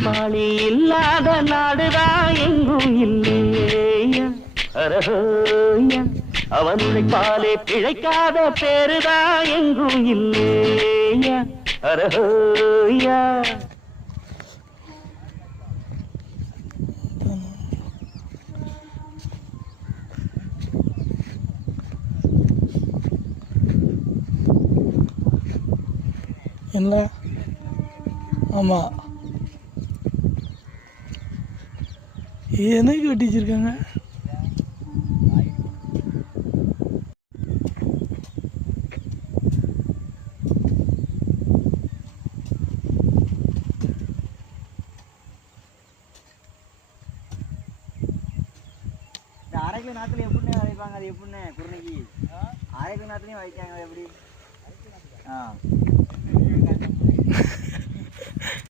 உழைப்பாளி இல்லாத நாடுதான் எங்கும் இல்லையா அரஹோயா அவன் உழைப்பாலே பிழைக்காத பேருதான் எங்கும் இல்லையா அரஹோயா என்ன ஆமாம் எனக்கு வெட்டி வச்சிருக்காங்க. அரை கிலோ நாத்துல எப்படின்னு வைப்பாங்க? அது எப்படின்னு குருணைக்கு அரை கிலோ நாத்துலையும் வைக்காங்க எப்படி? ஆ